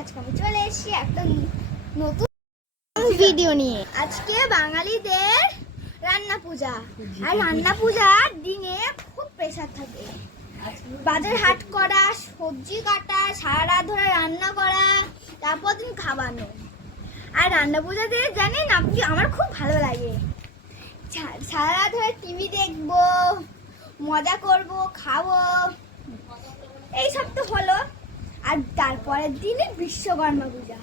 আজকে আমি চলে এসেছি একটা নতুন ভিডিও নিয়ে। আজকে বাঙালিদের রান্না পূজা, আর রান্না পূজার দিনে খুব প্রেসার থাকে। বাজার হাট করা, সবজি কাটা, সারা রাত ধরে রান্না করা, তারপর দিন খাওয়ানো। আর রান্না পূজাতে জানেন আপনি, আমার খুব ভালো লাগে। সারা রাত ধরে টিভি দেখবো, মজা করব, খাবো, এইসব তো হলো। আর তারপরের দিনে বিশ্বকর্মা পূজা।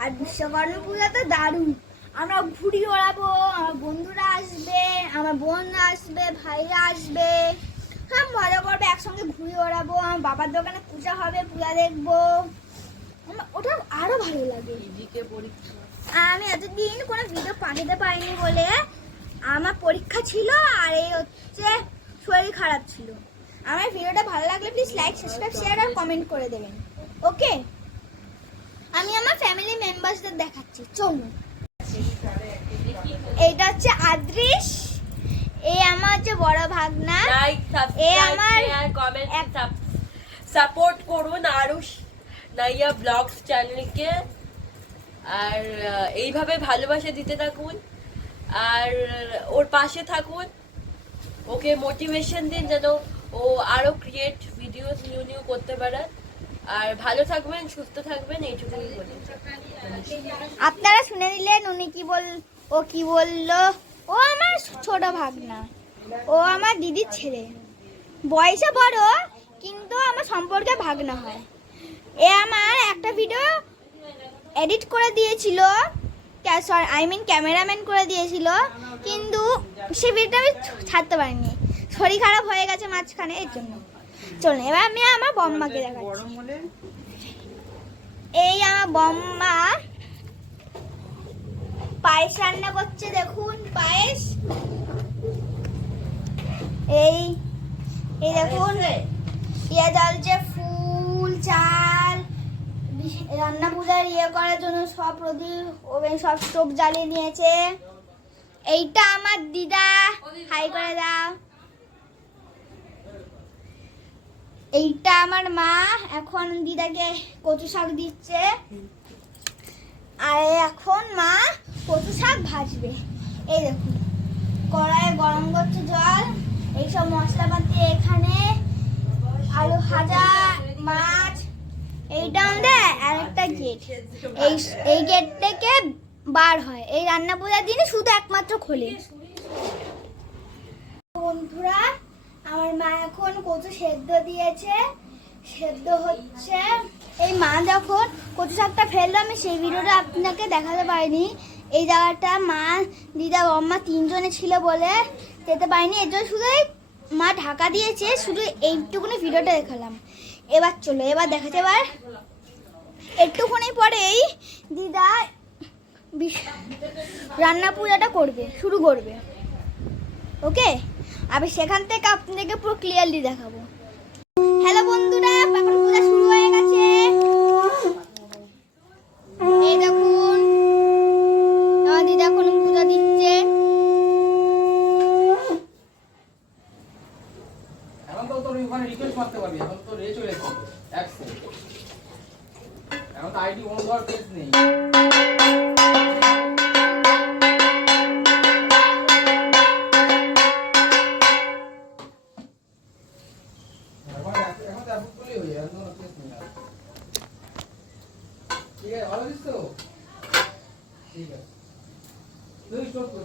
আর বিশ্বকর্মা পূজা তো দারুণ। আমরা ঘুড়ি ওড়াবো, আমার বন্ধুরা আসবে, আমার বোন আসবে, ভাইরা আসবে, সব মজা করবে, একসঙ্গে ঘুড়ি ওড়াবো। আমার বাবার দোকানে পূজা হবে, পূজা দেখবো, ওটা আরো ভালো লাগে। আমি এতদিন কোনো ভিডিও পাঠাতে পারিনি বলে আমার পরীক্ষা ছিল, আর এই হচ্ছে শরীর খারাপ ছিল। আমার ভিডিওটা ভালো লাগলে প্লিজ লাইক, সাবস্ক্রাইব, শেয়ার আর কমেন্ট করে দেবেন। ওকে, আমি আমার ফ্যামিলি মেম্বারসদের দেখাচ্ছি, চলুন। এইটা হচ্ছে আদৃশ, এই আমার হচ্ছে বড় ভাগনা, এই আমার সাপোর্ট করুন আরুষ নাইয়া ব্লগস চ্যানেলকে, আর এইভাবে ভালোবাসা দিতে থাকুন, আর ওর পাশে থাকুন, ওকে মোটিভেশন দিন যেন ও আরো ক্রিয়েট ভিডিওস নিউ করতে পারে। আর ভালো থাকবেন, সুস্থ থাকবেন, এইটুকুই বলি। আপনারা শুনে নিলেন ও কি বললো। ও আমার ছোট ভাগনা, ও আমার দিদির ছেলে, বয়সে বড় কিন্তু আমার সম্পর্কে ভাগনা হয়। এ আমার একটা ভিডিও এডিট করে দিয়েছিল, ক্যামেরাম্যান করে দিয়েছিল, কিন্তু সে ভিডিওটা আমি ছাড়তে পারিনি, শরীর খারাপ হয়ে গেছে মাঝখানে, এর জন্য। চলুন এবার আমি আমার বম্মাকে দেখাচ্ছি। এই আমার বম্মা পায়েস রান্না করছে, দেখুন পায়েস। এই দেখুন পেঁয়াজ জ্বালছে, ফুল চাল, রান্না পূজার করার জন্য সব প্রদীপ সব স্টোভ জ্বালিয়ে নিয়েছে। এইটা আমার দিদা, হাই করে দাও। এইটা আমার মা, এখন দিদাকে কচু শাক দিচ্ছে, আর এখন মা কচু শাক ভাজবে। এই দেখুন কড়াইয়ে গরম করছে জল, এইসব মশলাপাতি এখানে, আলু ভাজা, মাছ। এইটা আমাদের আরেকটা গেট, এই গেট থেকে বার হয়, এই রান্না পূজার দিনে শুধু একমাত্র খোলে। বন্ধুরা, আমার মা এখন কচু সেদ্ধ দিয়েছে, সেদ্ধ হচ্ছে। এই মা যখন কচু শাকটা ফেললো, আমি সেই ভিডিওটা আপনাকে দেখাতে পারিনি। এই জায়গাটা মা, দিদা, বম্মা তিনজনে ছিল বলে যেতে পারিনি, এর জন্য শুধু মা ঢাকা দিয়েছে, শুধু এইটুকুনি ভিডিওটা দেখালাম। এবার চলো, এবার দেখাতে, এবার একটুখানি পরেই দিদা রান্না পূজাটা শুরু করবে। ওকে, আমি সেখান থেকে আপনাদেরকে পুরো ক্লিয়ারলি দেখাবো। হ্যালো বন্ধুরা, এখন পূজা শুরু হয়ে গেছে। এই দেখুন আমার দিদা এখন পূজা দিচ্ছে। এখন তো তোর ওখানে রিকোয়েস্ট করতে পারবি, এখন তো রে চলে এসেছে অ্যাক্সেস, এখন তো আইডি অন করার কেস নেই। ঠিক আছে, ভালো দিস তো, ঠিক আছে। তুই স্টপ কর,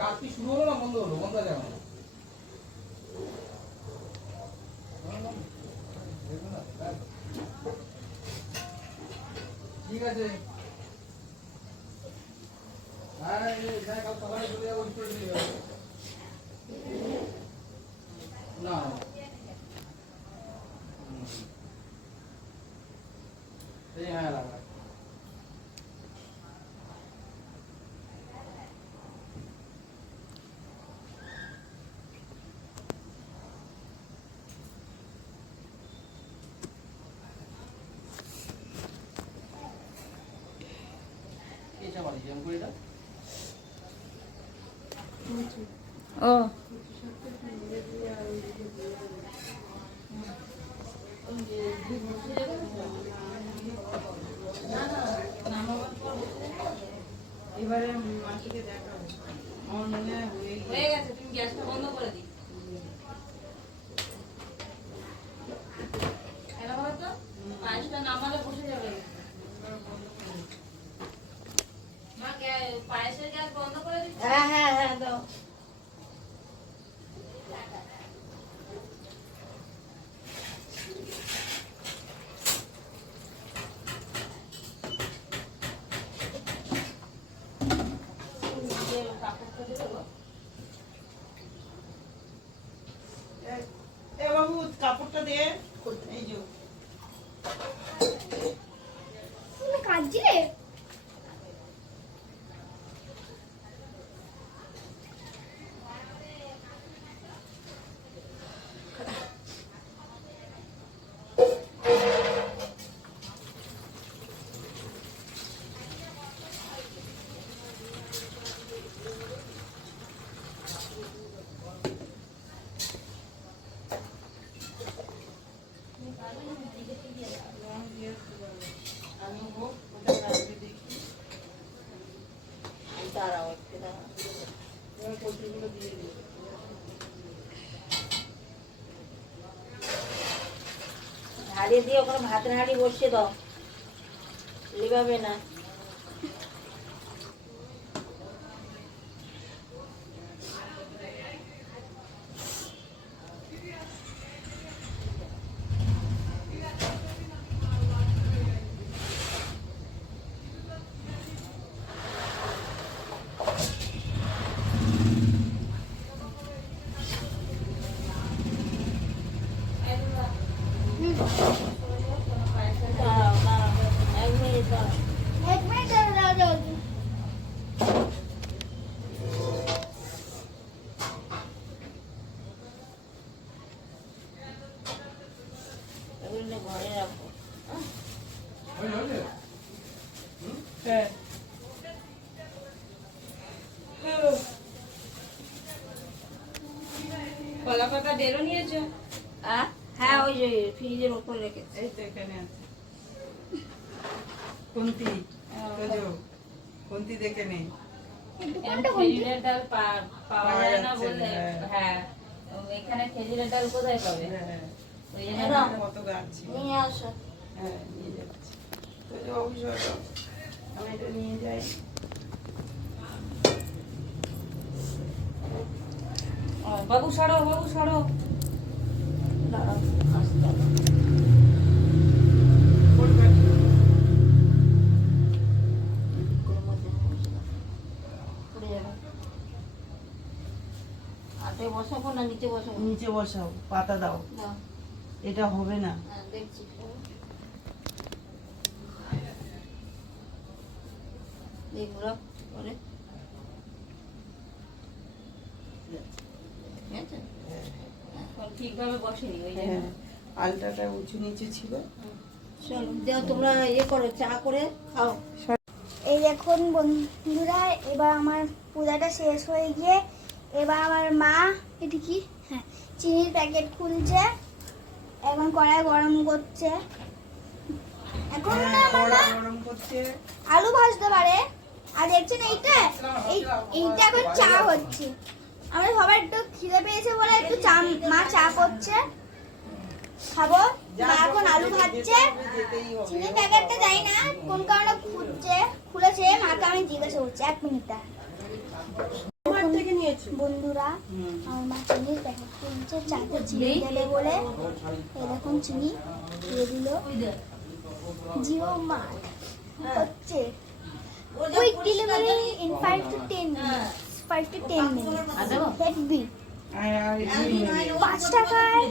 কাজ কি শুরু হলো না বন্ধ হলো? বন্ধ আছে এখন। ঠিক আছে, কাল সকালে চলে যাবো, না হ্যাঁ লাগা। ও এবারে মাসিকে দেখাবো। আমার মনে হয় হয়ে গেছে। হয়ে গেছে, তুমি গ্যাসটা বন্ধ করে দিই। এটা বলো তো, পায়েসটা নামালে বসে যাবে। মা, পায়েসের গ্যাস বন্ধ করে দিচ্ছি। হ্যাঁ হ্যাঁ হ্যাঁ দাও। এ বাবু কাপড়টা দে। এই যে তুমি কাঁদছিলে? আমি হোক ওটা রাখবে দেখি। দাঁড়াও একটু, দাঁড়াও। এবার কচুগুলো দিয়ে দিই। হাঁড়ি দিয়ে ওখানে ভাতের হাঁড়ি বসিয়ে দাও, লিভাবে না। দাঁড়াও, দাঁড়াও, 1 মিনিট দাঁড়াও। 1 মিনিট দাঁড়াও। এগুলো ঘরে রাখো। হয়েছে? হ্যাঁ কলা পাতা ডেরো নিয়েছো? হ্যাঁ, ওই যে ফ্রিজের উপর রেখেছি। এই তো এখানে আছে। কোনটি কোনটি দেখে নেই। খেজুরের ডাল পাওয়া যায় না যাচ্ছে বলে, না, হ্যাঁ, এখানে খেজুরের ডাল কোথায় পাবে? হ্যাঁ ওই জন্য কত গাছ ছিল। নিয়ে আসো। হ্যাঁ নিয়ে যাচ্ছি। তো যে অবসর আমি এটা নিয়ে যাই। বাবু সরো, বাবু সরো। দাঁড়াও, আসতে হবে। কোন গাছ? এগুলোর মধ্যে পড়ে যাবে। আটে বসাবো না নিচে বসাবো? নিচে বসাও, পাতা দাও। দাও। এটা হবে না। হ্যাঁ, দেখছি। দেখবো পরে। ঠিক আছে? এখন ঠিকভাবে বসেনি ওই জন্য। হ্যাঁ আলটাটা উঁচু নিচে ছিল। চলো দেও, তোমরা ইয়ে করো, চা করে খাও। এই দেখুন বন্ধুরা, এবার আমার পূজাটা শেষ হয়ে গিয়ে এবার আমার মা এটি কি, হ্যাঁ, চিনির প্যাকেট খুলছে, এখন কড়াই গরম করছে। এখন না আমার কড়া মা গরম করছে। আলু ভাজতে পারে। আর দেখছেন এইটা, এইটা এখন চা হচ্ছে। আমরা সবাই একটু খিদে পেয়েছে বলে একটু চা, মা চা করছে, খাবো। মা এখন আলু ভাজছে। যেতেই হবে। চিনি প্যাকেটটা যাই না কোন কারণে খুলেছে, মাকে আমি জিজ্ঞাসা করছি। 1 মিনিট আমার থেকে নিয়েছো? বন্ধুরা, হুম। আমার মা চিনির প্যাকেট কিনছে চাতে চিনি দেবে বলে। এই দেখুন চিনি দিয়ে দিল। জিও মার্ট হচ্ছে quick delivery in 5 to 10 minutes, 5 to 10 minutes, heavy. আর একটু 5 টাকায়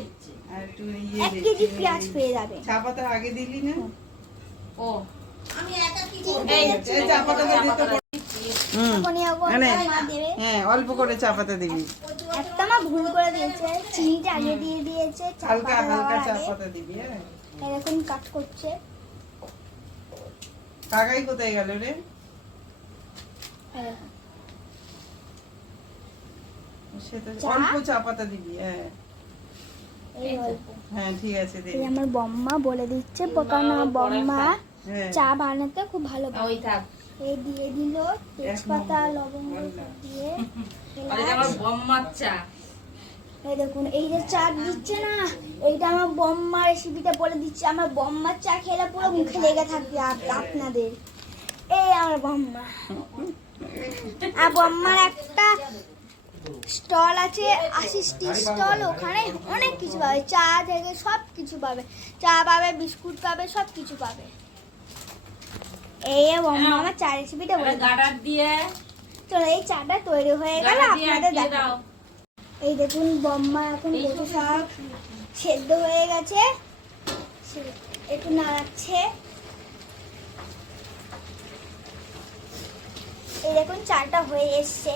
আর একটু ইয়ে 1 কেজি পেঁয়াজ পেয়ে যাবে। চা পাতা আগে দিলি না? ও, এই চা পাতাটা দিতে পারো। হুম। এখনই এখন আনে। মা দেবে। হ্যাঁ অল্প করে চা পাতা দিবি। একটা মা ভুল করে দিয়েছে, চিনিটা আগে দিয়ে দিয়েছে, চা হালকা পাতা হালকা দেওয়ার চা আগে। পাতা দিবি। হ্যাঁ এরকম কাট করছে। কাকাই কোথায় গেল রে? এই দেখুন। সে তো চা? অল্প চা পাতা দিবি। হ্যাঁ এই অল্প। হ্যাঁ ঠিক আছে দে। এই আমার বম্মা বলে দিচ্ছে, কারণ আমার বম্মা হ্যাঁ চা বানাতে খুব ভালো ওই পারে। থাক। এই দিয়ে দিল তেজপাতা লবঙ্গ সব দিয়ে আমার বম্মার চা। এই দেখুন এই যে চা দিচ্ছে না, এইটা আমার বম্মা রেসিপিটা বলে দিচ্ছে। আমার বম্মার চা খেলে পুরো মুখে লেগে থাকবে আপনাদের। এই আমার বম্মা, আর বম্মার একটা স্টল আছে 80টি স্টল, ওখানে অনেক কিছু পাবে, চা থেকে সব কিছু পাবে, চা পাবে, বিস্কুট পাবে, সব কিছু পাবে। এই বম্মা আমার চা রেসিপিটা বলে গাডার দিয়ে চলো এই চাটা তৈরি হয়ে গেল, আপনাদের দিয়ে দেখাও। দাও। এই দেখুন বম্মা এখন কচু শাক সেদ্ধ হয়ে গেছে, একটু নাড়াচ্ছে। এই দেখুন চালটা হয়ে এসছে।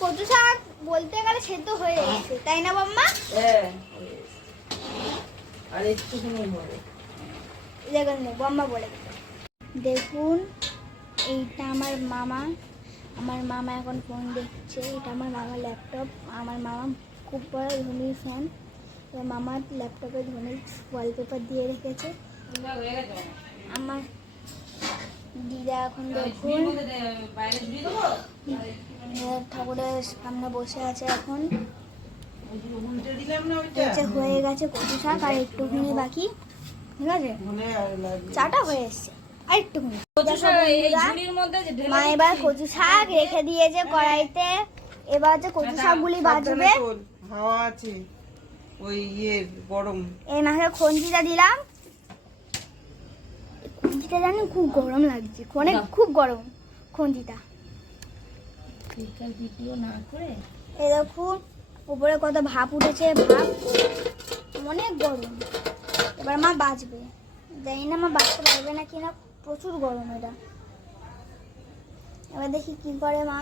কচু শাক বলতে গেলে সেদ্ধ হয়ে এসছে, তাই না বম্মা? হ্যাঁ, আর একটুখানি হবে। দেখুন বম্মা বলে দিল। দেখুন এইটা আমার মামা, আমার মামা এখন ফোন দেখছে। এটা আমার মামার ল্যাপটপ, আমার মামা খুব বড় ধোনির ফ্যান। এবার মামার ল্যাপটপে ধোনির ওয়ালপেপার দিয়ে রেখেছে। আমার দিদা এখন দেখুন ঠাকুরের সামনে বসে আছে। এখন হয়ে গেছে কচু শাক, আর একটুখানি বাকি, ঠিক আছে? চাটা হয়ে এসছে, আর একটুখানি। মা এবার কচু শাক রেখে দিয়েছে কড়াইতে, এবার যে কচু শাকগুলি বাজবে। হাওয়া আছে ওই গরম। এই মাছের খঞ্জিটা দিলাম, খঞ্জিটা জানেন খুব গরম লাগছে, অনেক খুব গরম খঞ্জিটা। ভিডিও না করে এই দেখুন উপরে কত ভাপ উঠেছে, ভাপ অনেক গরম। এবার মা বাজবে, জানি না মা বাজতে পারবে না কিনা, প্রচুর গরম এটা। এবার দেখি কি করে মা।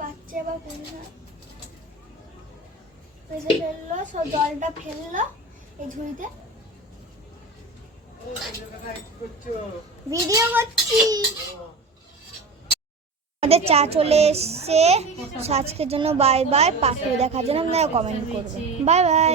বাচ্চা এবার পেঁচে ফেললো, সব জলটা ফেললো এই ঝুড়িতে। ভিডিও করছি। আমাদের চা চলে এসছে। আজকের জন্য বাই বাই। পাখি দেখার জন্য আপনারা কমেন্ট করবেন। Bye bye.